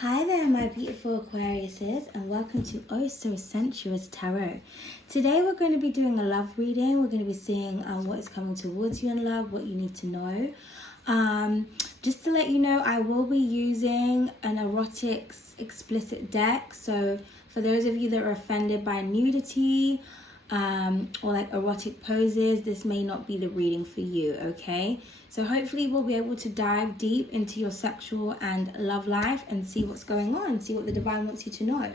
Hi there, my beautiful Aquariuses, and welcome to Oh So Sensuous Tarot. Today we're going to be doing a love reading. We're going to be seeing what is coming towards you in love, what you need to know. Just to let you know, I will be using an erotics explicit deck. So for those of you that are offended by nudity or like erotic poses, this may not be the reading for you, okay? So hopefully we'll be able to dive deep into your sexual and love life and see what's going on, see what the divine wants you to know.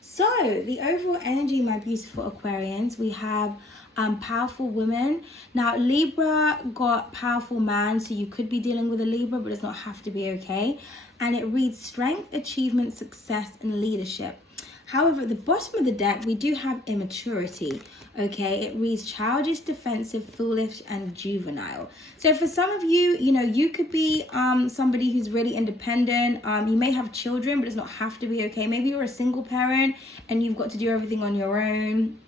So the overall energy, my beautiful Aquarians, we have powerful women. Now Libra got powerful man, so you could be dealing with a Libra, but it does not have to be, okay? And it reads strength, achievement, success, and leadership. However, at the bottom of the deck, we do have immaturity, okay? It reads childish, defensive, foolish, and juvenile. So for some of you, you could be somebody who's really independent. You may have children, but it does not have to be, okay? Maybe you're a single parent and you've got to do everything on your own.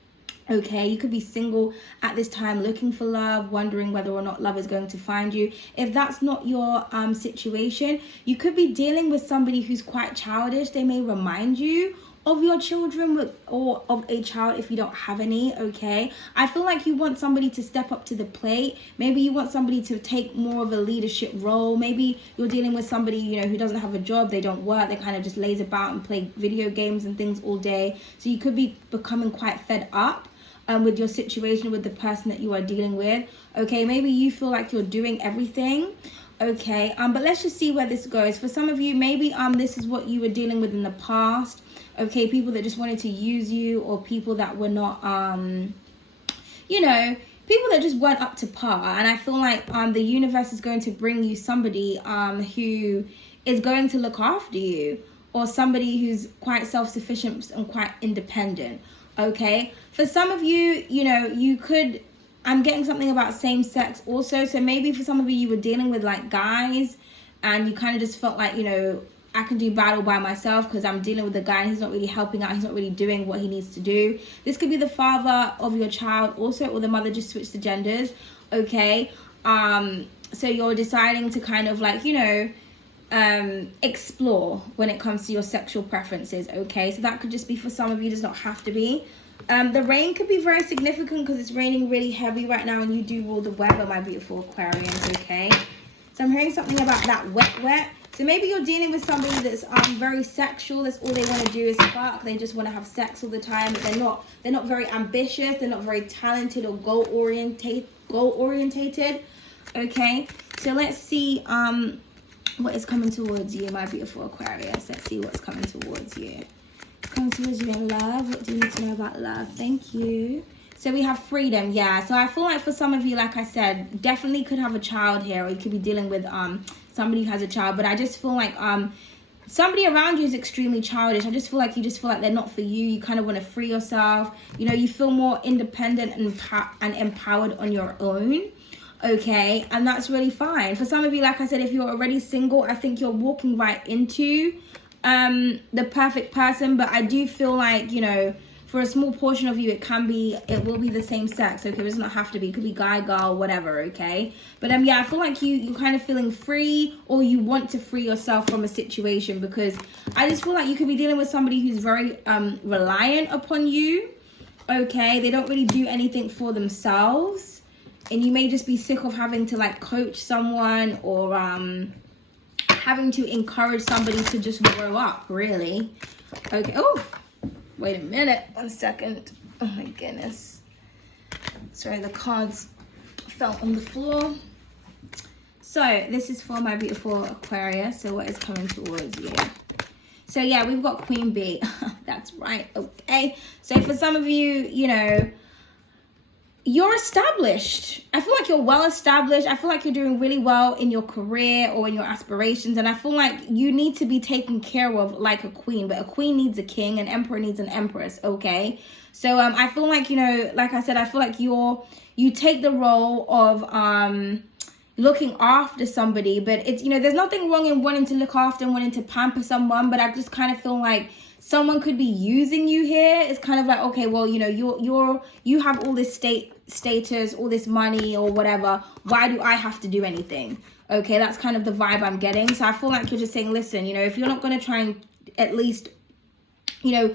Okay, you could be single at this time, looking for love, wondering whether or not love is going to find you. If that's not your situation, you could be dealing with somebody who's quite childish. They may remind you of your children or of a child if you don't have any, okay? I feel like you want somebody to step up to the plate. Maybe you want somebody to take more of a leadership role. Maybe you're dealing with somebody, who doesn't have a job, they don't work, they kind of just lays about and play video games and things all day. So you could be becoming quite fed up with your situation with the person that you are dealing with, okay? Maybe you feel like you're doing everything, okay? But let's just see where this goes. For some of you, maybe this is what you were dealing with in the past, okay? People that just wanted to use you, or people that were not, people that just weren't up to par. And I feel like the universe is going to bring you somebody who is going to look after you, or somebody who's quite self-sufficient and quite independent. Okay, for some of you, you could, I'm getting something about same sex also. So maybe for some of you were dealing with like guys and you kind of just felt like, I can do battle by myself because I'm dealing with a guy and he's not really helping out. He's not really doing what he needs to do. This could be the father of your child also, or the mother, just switch the genders. Okay, so you're deciding to kind of like, explore when it comes to your sexual preferences, okay? So that could just be for some of you, does not have to be. The rain could be very significant because it's raining really heavy right now and you do rule the weather, my beautiful Aquarians, okay? So I'm hearing something about that wet. So maybe you're dealing with somebody that's very sexual. That's all they want to do is fuck. They just want to have sex all the time, but they're not very ambitious, they're not very talented or goal orientated. Okay? So let's see what is coming towards you, my beautiful Aquarius. Let's see what's coming towards you. Coming towards you in love. What do you need to know about love? Thank you. So we have freedom, yeah. So I feel like for some of you, like I said, definitely could have a child here, or you could be dealing with somebody who has a child. But I just feel like somebody around you is extremely childish. I just feel like they're not for you. You kind of want to free yourself. You feel more independent and empowered on your own. Okay, and that's really fine. For some of you, like I said, if you're already single, I think you're walking right into the perfect person. But I do feel like, for a small portion of you, it will be the same sex. Okay, it does not have to be. It could be guy, girl, whatever, okay? But yeah, I feel like you're kind of feeling free, or you want to free yourself from a situation, because I just feel like you could be dealing with somebody who's very reliant upon you, okay? They don't really do anything for themselves. And you may just be sick of having to like coach someone, or having to encourage somebody to just grow up, really. Okay. Oh, wait a minute. 1 second. Oh my goodness. Sorry, the cards fell on the floor. So this is for my beautiful Aquarius. So what is coming towards you? So yeah, we've got Queen Bee. That's right. Okay. So for some of you, you're established. I feel like you're well established. I feel like you're doing really well in your career or in your aspirations. And I feel like you need to be taken care of like a queen. But a queen needs a king. An emperor needs an empress, okay? So I feel like, like I said, I feel like you take the role of looking after somebody. But it's, there's nothing wrong in wanting to look after and wanting to pamper someone. But I just kind of feel like someone could be using you here. It's kind of like, okay, well, you have all this status, all this money or whatever. Why do I have to do anything? Okay, that's kind of the vibe I'm getting. So I feel like you're just saying, listen, you know, if you're not going to try and at least, you know,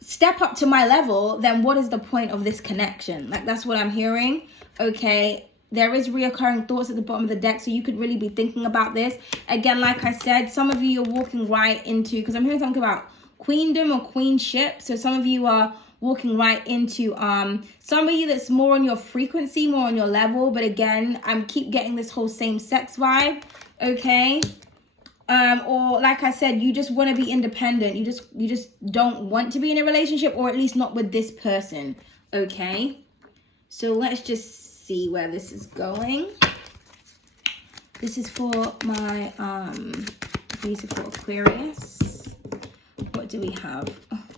step up to my level, then what is the point of this connection? Like, that's what I'm hearing. Okay, there is reoccurring thoughts at the bottom of the deck, so you could really be thinking about this. Again, like I said, some of you are walking right into, because I'm hearing something about queendom or queenship. So some of you are walking right into somebody that's more on your frequency, more on your level. But again, I'm keep getting this whole same sex vibe. Okay. Or like I said, you just want to be independent. You just don't want to be in a relationship, or at least not with this person. Okay. So let's just see where this is going. This is for my beautiful Aquarius. What do we have?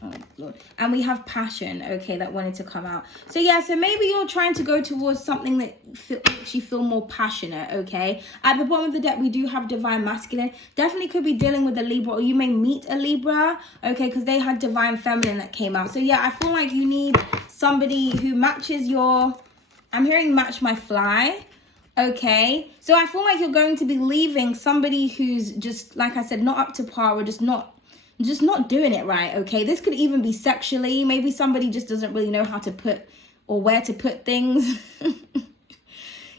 Oh Lord. And we have passion, okay, that wanted to come out. So yeah, so maybe you're trying to go towards something that makes you feel more passionate, okay? At the bottom of the deck, we do have divine masculine. Definitely could be dealing with a Libra, or you may meet a Libra, okay, because they had divine feminine that came out. So yeah, I feel like you need somebody who matches your, I'm hearing match my fly. Okay, so I feel like you're going to be leaving somebody who's just, like I said, not up to par, or just not doing it right. Okay, this could even be sexually. Maybe somebody just doesn't really know how to put or where to put things.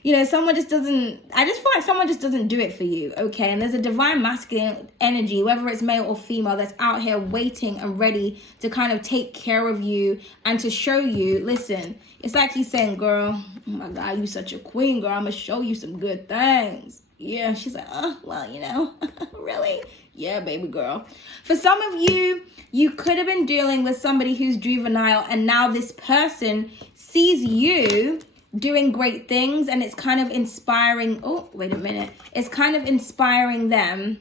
You know, someone just doesn't, I just feel like someone just doesn't do it for you. Okay, and there's a divine masculine energy, whether it's male or female, that's out here waiting and ready to kind of take care of you and to show you, listen, it's like he's saying, girl, oh my God, you such a queen, girl, I'm gonna show you some good things. Yeah, she's like, oh, well, you know, really? Yeah, baby girl. For some of you, you could have been dealing with somebody who's juvenile, and now this person sees you doing great things, and it's kind of inspiring. Oh, wait a minute. It's kind of inspiring them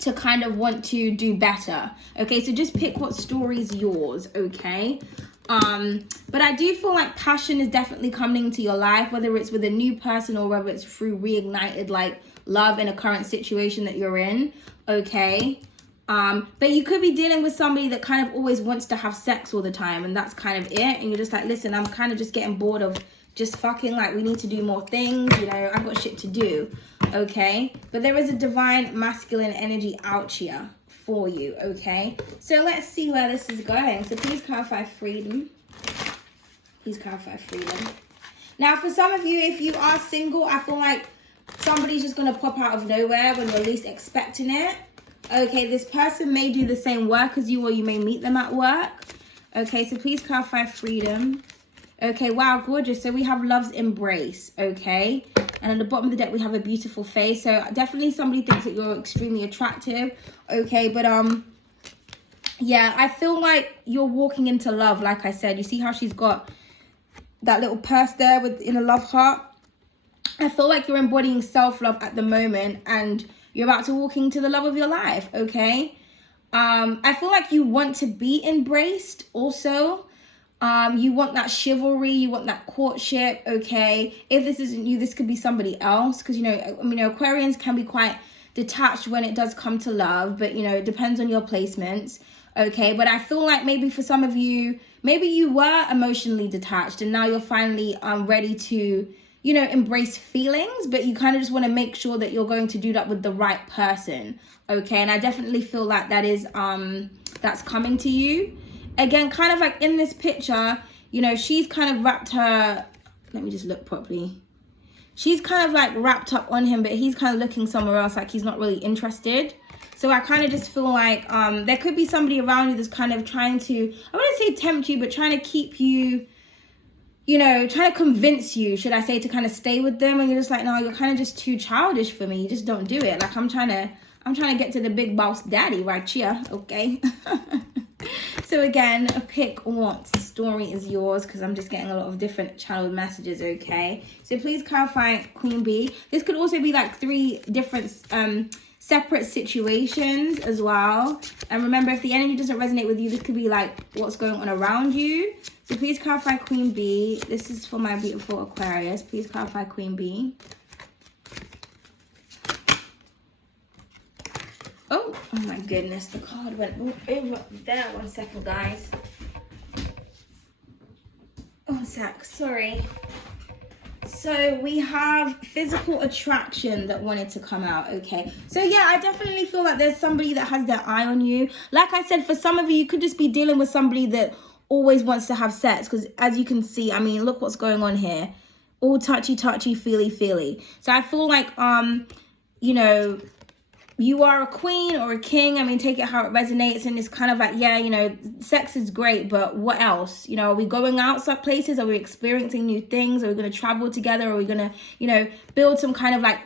to kind of want to do better. Okay, so just pick what story is yours, okay? But I do feel like passion is definitely coming into your life, whether it's with a new person or whether it's through reignited like love in a current situation that you're in, okay? But you could be dealing with somebody that kind of always wants to have sex all the time, and that's kind of it. And you're just like, listen, I'm kind of just getting bored of just fucking, like, we need to do more things, you know, I've got shit to do, okay? But there is a divine masculine energy out here for you, okay? So let's see where this is going. So please clarify freedom. Please clarify freedom. Now, for some of you, if you are single, I feel like somebody's just going to pop out of nowhere when you're least expecting it. Okay, this person may do the same work as you, or you may meet them at work. Okay, so please clarify freedom. Okay, wow, gorgeous. So we have love's embrace, okay? And at the bottom of the deck, we have a beautiful face. So definitely somebody thinks that you're extremely attractive, okay? But, yeah, I feel like you're walking into love, like I said. You see how she's got that little purse there in a love heart? I feel like you're embodying self-love at the moment, and you're about to walk into the love of your life, okay? I feel like you want to be embraced also. You want that chivalry, you want that courtship, okay? If this isn't you, this could be somebody else, because, you know, Aquarians can be quite detached when it does come to love, but, you know, it depends on your placements, okay? But I feel like maybe for some of you, maybe you were emotionally detached, and now you're finally ready to, you know, embrace feelings, but you kind of just want to make sure that you're going to do that with the right person, okay? And I definitely feel like that is, that's coming to you. Again, kind of like in this picture, you know, she's kind of wrapped her, let me just look properly. She's kind of like wrapped up on him, but he's kind of looking somewhere else, like he's not really interested. So I kind of just feel like there could be somebody around you that's kind of trying to, I wouldn't say tempt you, but trying to keep you, you know, trying to convince you, should I say, to kind of stay with them. And you're just like, no, you're kind of just too childish for me. You just don't do it. Like, I'm trying to get to the big boss daddy right here, okay? So again, pick what story is yours, because I'm just getting a lot of different channeled messages, okay? So please clarify Queen Bee. This could also be like 3 different separate situations as well. And remember, if the energy doesn't resonate with you, this could be like what's going on around you. So please clarify Queen Bee. This is for my beautiful Aquarius. Please clarify Queen Bee. Oh my goodness, the card went over there. 1 second, guys. Oh, Zach, sorry. So we have physical attraction that wanted to come out, okay? So yeah, I definitely feel like there's somebody that has their eye on you. Like I said, for some of you, you could just be dealing with somebody that always wants to have sex, because as you can see, I mean, look what's going on here. All touchy, feely. So I feel like, you know, you are a queen or a king. I mean, take it how it resonates. And it's kind of like, yeah, you know, sex is great, but what else? You know, are we going out some places? Are we experiencing new things? Are we going to travel together? Are we going to, you know, build some kind of like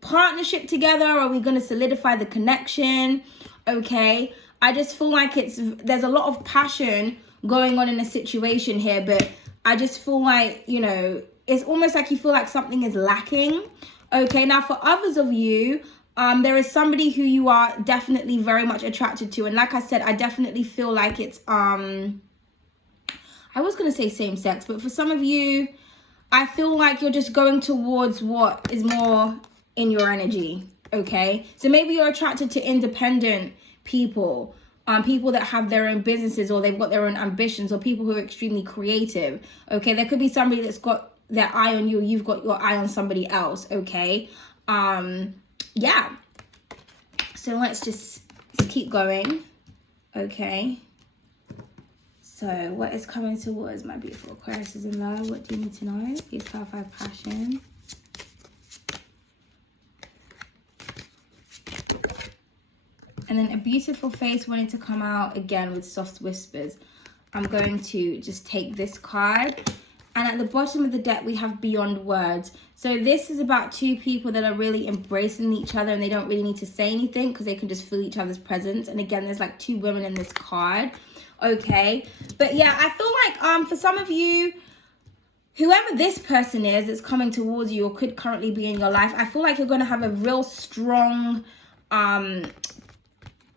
partnership together? Are we going to solidify the connection? Okay. I just feel like there's a lot of passion going on in a situation here, but I just feel like, you know, it's almost like you feel like something is lacking. Okay. Now for others of you, there is somebody who you are definitely very much attracted to. And like I said, I definitely feel like it's, I was going to say same sex, but for some of you, I feel like you're just going towards what is more in your energy. Okay. So maybe you're attracted to independent people, people that have their own businesses, or they've got their own ambitions, or people who are extremely creative. Okay. There could be somebody that's got their eye on you. You've got your eye on somebody else. Okay. Yeah, so let's just keep going. Okay, so what is coming towards my beautiful Aquarius is in love? What do you need to know? Please clarify passion. And then a beautiful face wanting to come out again with soft whispers. I'm going to just take this card. And at the bottom of the deck, we have beyond words. So this is about two people that are really embracing each other, and they don't really need to say anything because they can just feel each other's presence. And again, there's like two women in this card. Okay. But yeah, I feel like for some of you, whoever this person is that's coming towards you or could currently be in your life, I feel like you're going to have a real strong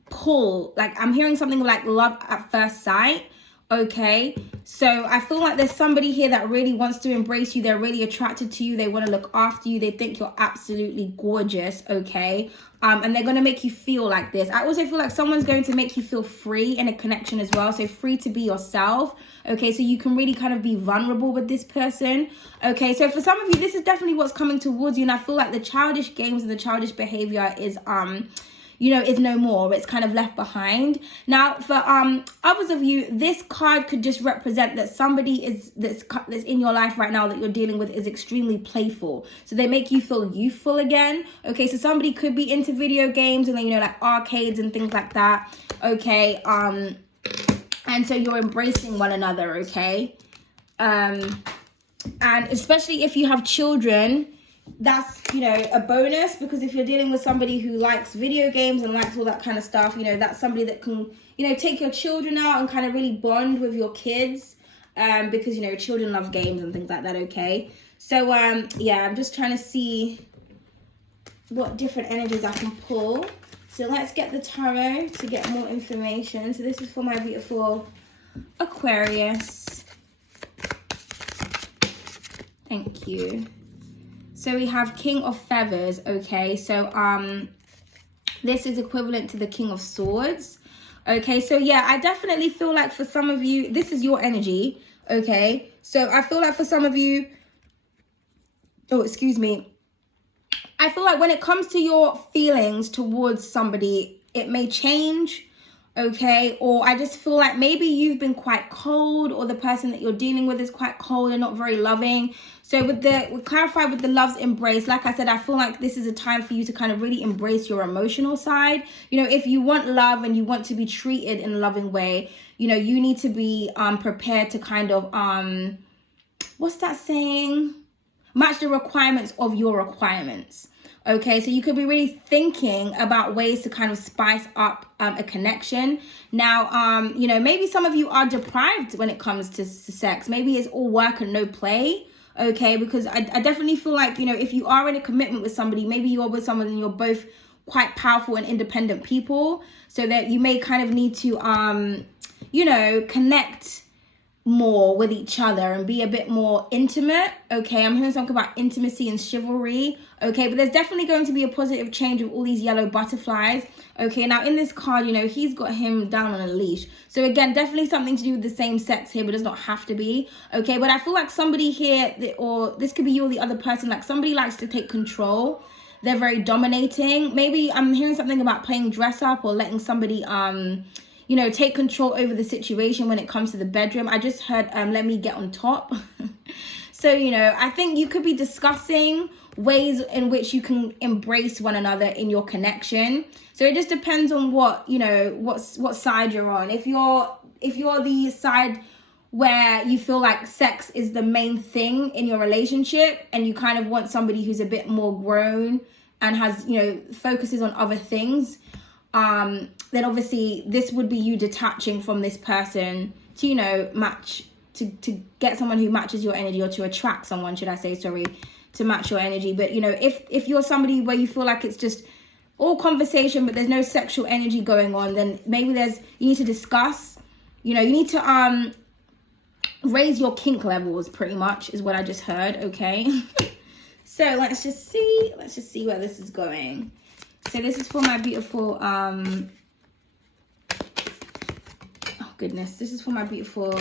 pull. Like I'm hearing something like love at first sight. Okay, so I feel like there's somebody here that really wants to embrace you. They're really attracted to you. They want to look after you. They think you're absolutely gorgeous. Okay, and they're going to make you feel like this. I also feel like someone's going to make you feel free in a connection as well. So free to be yourself. Okay, so you can really kind of be vulnerable with this person. Okay, so for some of you, this is definitely what's coming towards you. And I feel like the childish games and the childish behavior is you know, is no more. It's kind of left behind. Now, for others of you, this card could just represent that somebody that's in your life right now that you're dealing with is extremely playful. So they make you feel youthful again. Okay, so somebody could be into video games and, you know, like arcades and things like that. Okay, and so you're embracing one another. Okay, and especially if you have children, that's, you know, a bonus, because if you're dealing with somebody who likes video games and likes all that kind of stuff, you know, that's somebody that can, you know, take your children out and kind of really bond with your kids, because, you know, children love games and things like that. Okay, so yeah, I'm just trying to see what different energies I can pull. So let's get the tarot to get more information. So this is for my beautiful Aquarius. Thank you. So we have King of Feathers. Okay, so this is equivalent to the King of Swords. Okay, so yeah, I definitely feel like for some of you, this is your energy. Okay, so I feel like for some of you, oh, excuse me, I feel like when it comes to your feelings towards somebody, it may change. Okay, or I just feel like maybe you've been quite cold, or the person that you're dealing with is quite cold and not very loving. So we clarify with the love's embrace, like I said, I feel like this is a time for you to kind of really embrace your emotional side. You know, if you want love and you want to be treated in a loving way, you know, you need to be prepared to kind of what's that saying? Match the requirements of your requirements. Okay, so you could be really thinking about ways to kind of spice up a connection. Now, you know, maybe some of you are deprived when it comes to sex. Maybe it's all work and no play. Okay, because I definitely feel like, you know, if you are in a commitment with somebody, maybe you're with someone and you're both quite powerful and independent people, so that you may kind of need to, you know, connect more with each other and be a bit more intimate. Okay, I'm hearing something about intimacy and chivalry. Okay, but there's definitely going to be a positive change with all these yellow butterflies. Okay, now in this card, you know, he's got him down on a leash. So again, definitely something to do with the same sex here, but does not have to be. Okay, but I feel like somebody here, or this could be you or the other person, like somebody likes to take control. They're very dominating. Maybe I'm hearing something about playing dress up or letting somebody you know, take control over the situation when it comes to the bedroom. I just heard, let me get on top. So, you know, I think you could be discussing ways in which you can embrace one another in your connection. So it just depends on what, you know, what side you're on. If you're the side where you feel like sex is the main thing in your relationship and you kind of want somebody who's a bit more grown and has, you know, focuses on other things, then obviously this would be you detaching from this person to, you know, match, to get someone who matches your energy, or to attract someone, should I say, sorry, to match your energy. But, you know, if you're somebody where you feel like it's just all conversation but there's no sexual energy going on, then maybe you need to discuss, you know, you need to raise your kink levels, pretty much, is what I just heard. Okay. So let's just see where this is going. So this is for my beautiful, oh goodness, this is for my beautiful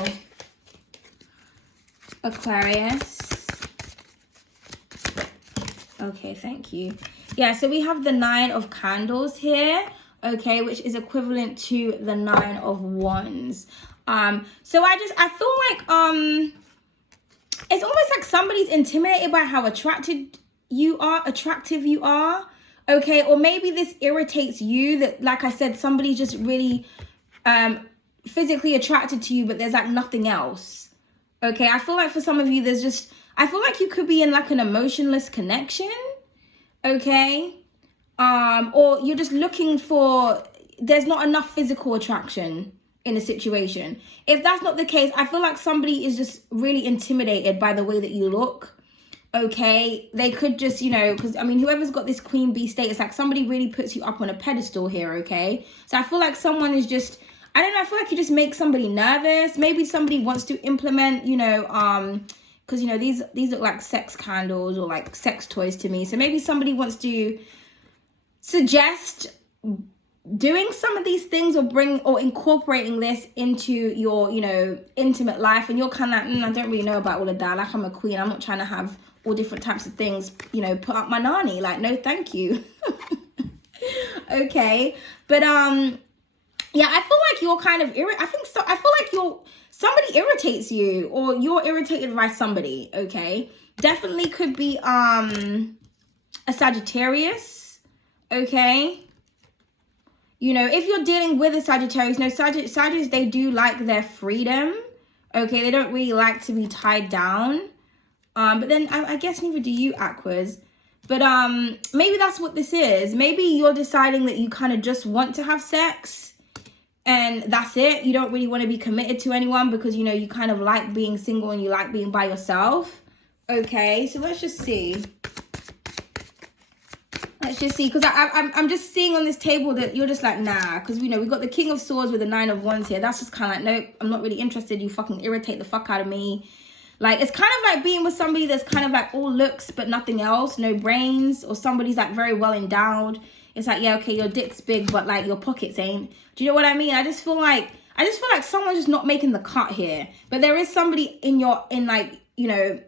Aquarius. Okay, thank you. Yeah, so we have the 9 of Candles here, okay, which is equivalent to the 9 of Wands. So I feel like, it's almost like somebody's intimidated by how attractive you are. Okay, or maybe this irritates you, that, like I said, somebody's just really physically attracted to you, but there's like nothing else. Okay, I feel like for some of you, I feel like you could be in like an emotionless connection. Okay, or you're just looking for, there's not enough physical attraction in a situation. If that's not the case, I feel like somebody is just really intimidated by the way that you look. Okay, they could just, you know, because I mean, whoever's got this queen bee status, like somebody really puts you up on a pedestal here. Okay, so I feel like someone is just, I don't know, I feel like you just make somebody nervous. Maybe somebody wants to implement, you know, because, you know, these look like sex candles or like sex toys to me. So maybe somebody wants to suggest doing some of these things, or incorporating this into your, you know, intimate life, and you're kind of like, I don't really know about all of that. Like, I'm a queen, I'm not trying to have all different types of things, you know, put up my nanny. Like, no, thank you. Okay, but yeah, I feel like you're kind of I feel like somebody irritates you, or you're irritated by somebody. Okay, definitely could be a Sagittarius. Okay. You know, if you're dealing with a Sagittarius, no, Sagittarius, they do like their freedom. Okay, they don't really like to be tied down. But then I guess neither do you, Aquas. But maybe that's what this is. Maybe you're deciding that you kind of just want to have sex, and that's it. You don't really want to be committed to anyone because, you know, you kind of like being single and you like being by yourself. Okay, so let's just see. Let's just see, because I'm just seeing on this table that you're just like, nah, because, you know, we've got the King of Swords with the 9 of Wands here. That's just kind of like, nope, I'm not really interested. You fucking irritate the fuck out of me. Like, it's kind of like being with somebody that's kind of like all looks but nothing else, no brains, or somebody's like very well endowed. It's like, yeah, okay, your dick's big, but like your pockets ain't. Do you know what I mean? I just feel like someone's just not making the cut here. But there is somebody in like, you know,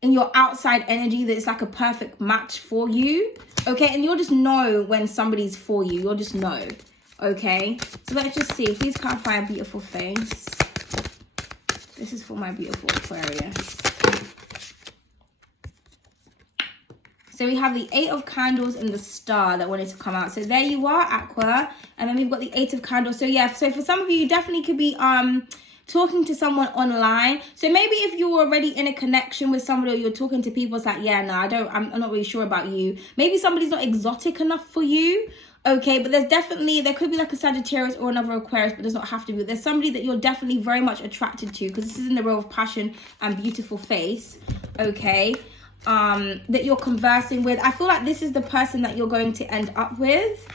in your outside energy that's like a perfect match for you. Okay, and you'll just know when somebody's for you. You'll just know. Okay, so let's just see. Please clarify a beautiful face. This is for my beautiful Aquarius. So we have the 8 of Candles and the Star that wanted to come out. So there you are, Aqua. And then we've got the 8 of Candles. So yeah, so for some of you definitely could be talking to someone online. So maybe if you're already in a connection with somebody, or you're talking to people, it's like, yeah, no, I'm not really sure about you. Maybe somebody's not exotic enough for you. Okay, but there could be like a Sagittarius or another Aquarius, but does not have to be. There's somebody that you're definitely very much attracted to, because this is in the row of passion and beautiful face. Okay, that you're conversing with. I feel like this is the person that you're going to end up with.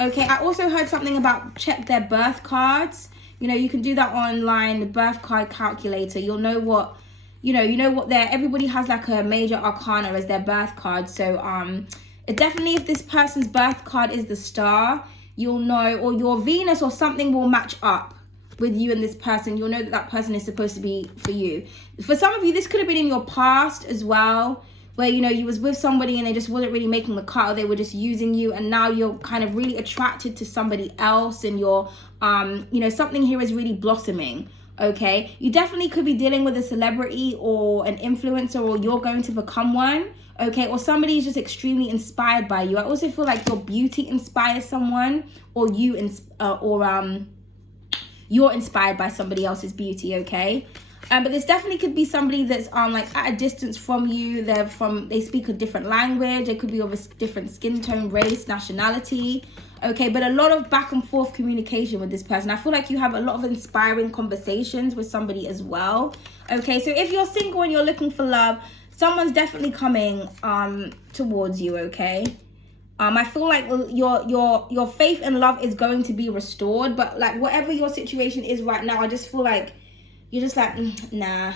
Okay, I also heard something about check their birth cards, You know, you can do that online, the birth card calculator. You'll know what, you know what everybody has like a major arcana as their birth card. So it definitely, if this person's birth card is the star, you'll know, or your Venus or something will match up with you and this person. You'll know that that person is supposed to be for you. For some of you, this could have been in your past as well, where, you know, you was with somebody and they just wasn't really making the cut, or they were just using you, and now you're kind of really attracted to somebody else, and you're, you know, something here is really blossoming, okay? You definitely could be dealing with a celebrity or an influencer, or you're going to become one, okay? Or somebody is just extremely inspired by you. I also feel like your beauty inspires someone, or you're inspired by somebody else's beauty, okay? But this definitely could be somebody that's like at a distance from you. They speak a different language. They could be of a different skin tone, race, nationality, okay? But a lot of back and forth communication with this person. I feel like you have a lot of inspiring conversations with somebody as well, okay? So if you're single and you're looking for love, someone's definitely coming towards you, okay? I feel like your faith and love is going to be restored, but like whatever your situation is right now, I just feel like you're just like, nah,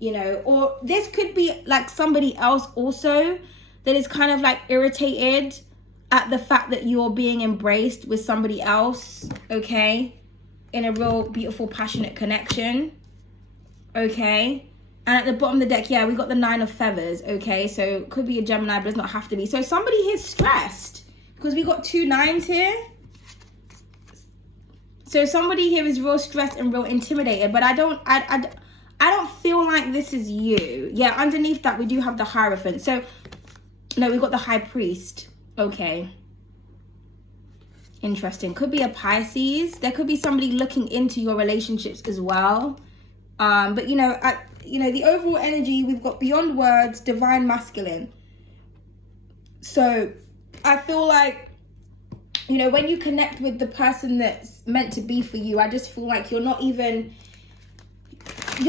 you know. Or this could be like somebody else also that is kind of like irritated at the fact that you're being embraced with somebody else, okay, in a real beautiful passionate connection, okay? And at the bottom of the deck, yeah, we got the 9 of feathers, okay? So it could be a Gemini, but it does not have to be. So somebody here's stressed because we got 2 9s here. So somebody here is real stressed and real intimidated, but I don't feel like this is you. Yeah, underneath that, we do have the Hierophant. So, no, we got the High Priest. Okay. Interesting. Could be a Pisces. There could be somebody looking into your relationships as well. But, you know, the overall energy, we've got Beyond Words, Divine Masculine. So I feel like, you know, when you connect with the person that's meant to be for you, I just feel like you'll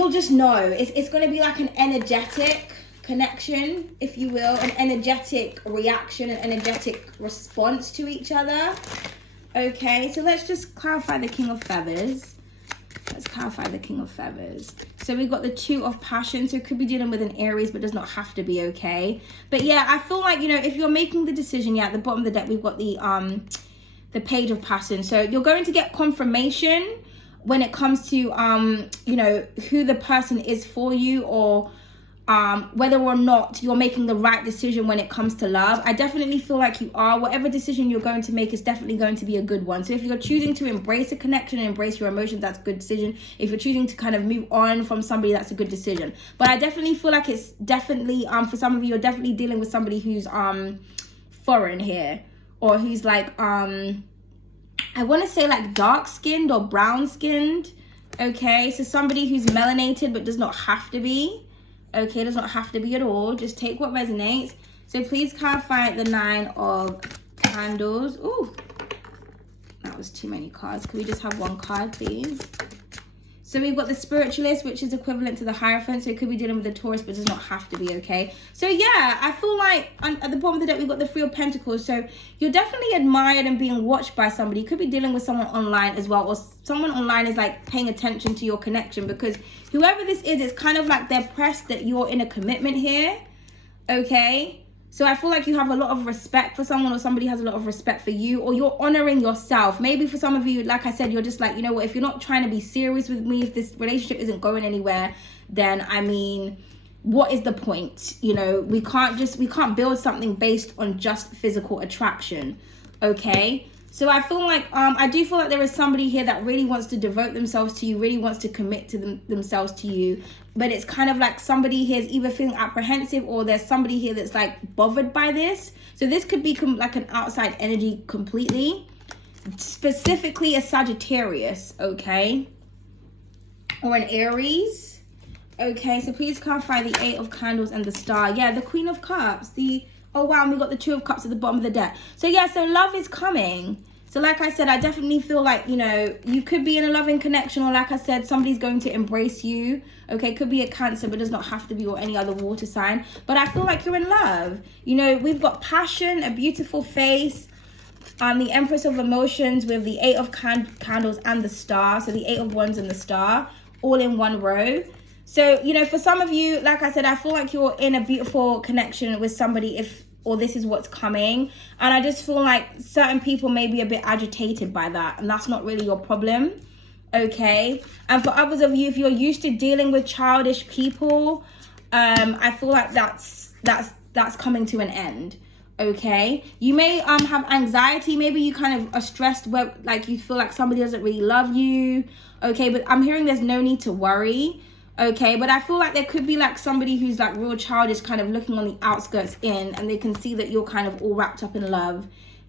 just know. It's going to be like an energetic connection, if you will, an energetic reaction, an energetic response to each other. Okay, so let's just clarify the King of Feathers. Let's clarify the King of Feathers. So we've got the 2 of Passion. So it could be dealing with an Aries, but does not have to be, okay? But yeah, I feel like, you know, if you're making the decision, yeah, at the bottom of the deck, we've got the Page of Passion. So you're going to get confirmation when it comes to, you know, who the person is for you, or whether or not you're making the right decision when it comes to love. I definitely feel like you are. Whatever decision you're going to make is definitely going to be a good one. So if you're choosing to embrace a connection and embrace your emotions, that's a good decision. If you're choosing to kind of move on from somebody, that's a good decision. But I definitely feel like it's definitely, for some of you, you're definitely dealing with somebody who's foreign here, or who's like, I want to say like dark skinned or brown skinned. Okay, so somebody who's melanated but does not have to be. Okay, does not have to be at all. Just take what resonates. So please clarify the 9 of Candles. Ooh, that was too many cards. Can we just have one card, please? So we've got the Spiritualist, which is equivalent to the Hierophant. So it could be dealing with the Taurus, but does not have to be, okay? So yeah, I feel like at the bottom of the deck, we've got the 3 of Pentacles. So you're definitely admired and being watched by somebody. You could be dealing with someone online as well, or someone online is like paying attention to your connection, because whoever this is, it's kind of like they're pressed that you're in a commitment here, okay? So I feel like you have a lot of respect for someone, or somebody has a lot of respect for you, or you're honoring yourself. Maybe for some of you, like I said, you're just like, you know what, if you're not trying to be serious with me, if this relationship isn't going anywhere, then I mean, what is the point? You know, we can't build something based on just physical attraction, okay? So I feel like, I do feel like there is somebody here that really wants to devote themselves to you, really wants to commit to themselves to you. But it's kind of like somebody here is either feeling apprehensive, or there's somebody here that's like bothered by this. So this could be like an outside energy completely. Specifically a Sagittarius, okay? Or an Aries. Okay, so please clarify the 8 of Candles and the Star. Yeah, the Queen of Cups. Oh wow, and we got the 2 of Cups at the bottom of the deck. So yeah, so love is coming. So like I said, I definitely feel like, you know, you could be in a loving connection, or like I said, somebody's going to embrace you. Okay, could be a Cancer, but does not have to be, or any other water sign. But I feel like you're in love. You know, we've got passion, a beautiful face, The Empress of Emotions with the 8 of Candles and the Star. So the 8 of Wands and the Star all in one row. So, you know, for some of you, like I said, I feel like you're in a beautiful connection with somebody or this is what's coming. And I just feel like certain people may be a bit agitated by that. And that's not really your problem. Okay. And for others of you, if you're used to dealing with childish people, I feel like that's coming to an end. Okay, you may have anxiety. Maybe you kind of are stressed where like you feel like somebody doesn't really love you. Okay, but I'm hearing there's no need to worry. Okay, but I feel like there could be like somebody who's like real childish, kind of looking on the outskirts in, and they can see that you're kind of all wrapped up in love,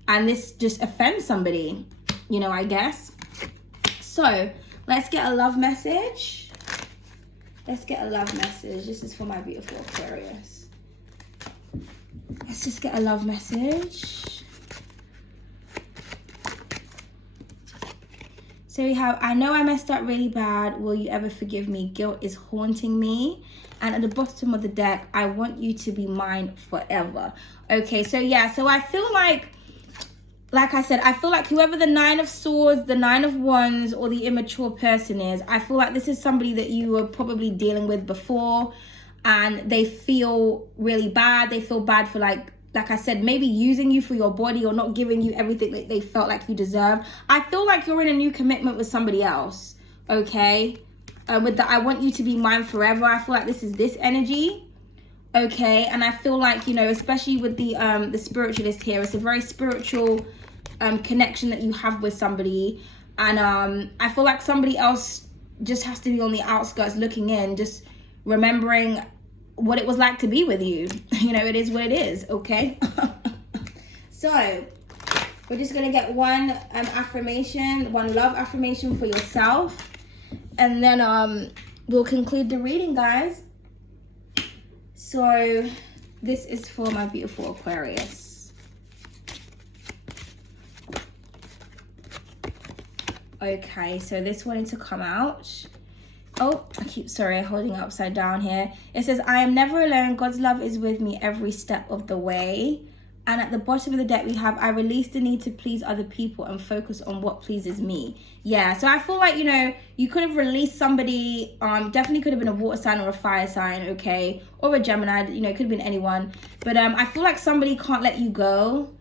and this just offends somebody, you know, I guess. So let's get a love message. Let's get a love message. This is for my beautiful Aquarius. Let's just get a love message. So we have, I know I messed up really bad. Will you ever forgive me? Guilt is haunting me. And at the bottom of the deck, I want you to be mine forever. Okay, so yeah, so I feel like I said, I feel like whoever the 9 of Swords, the 9 of Wands, or the immature person is, I feel like this is somebody that you were probably dealing with before. And they feel really bad. They feel bad for like I said, maybe using you for your body or not giving you everything that they felt like you deserved. I feel like you're in a new commitment with somebody else. Okay. With the I want you to be mine forever. I feel like this is this energy. Okay. And I feel like, you know, especially with the spiritualist here, it's a very spiritual connection that you have with somebody. And I feel like somebody else just has to be on the outskirts looking in, just remembering what it was like to be with you. You know, it is what it is, okay? So we're just gonna get one affirmation, one love affirmation for yourself, and then we'll conclude the reading, guys. So this is for my beautiful Aquarius. Okay, so this wanted to come out. Oh, holding it upside down here. It says, I am never alone. God's love is with me every step of the way. And at the bottom of the deck, we have, I release the need to please other people and focus on what pleases me. Yeah, so I feel like, you know, you could have released somebody, definitely could have been a water sign or a fire sign, okay? Or a Gemini, you know, it could have been anyone. But I feel like somebody can't let you go.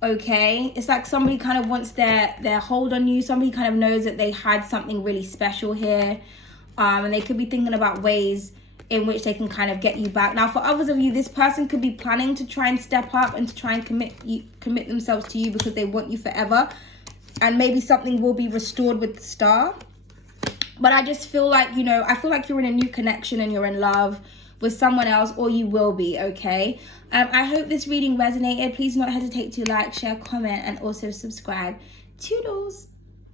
Okay, it's like somebody kind of wants their hold on you. Somebody kind of knows that they had something really special here. And they could be thinking about ways in which they can kind of get you back. Now, for others of you, this person could be planning to try and step up and to try and commit themselves to you because they want you forever. And maybe something will be restored with the Star. But I just feel like, you know, I feel like you're in a new connection and you're in love with someone else, or you will be, okay? I hope this reading resonated. Please do not hesitate to like, share, comment, and also subscribe. Toodles!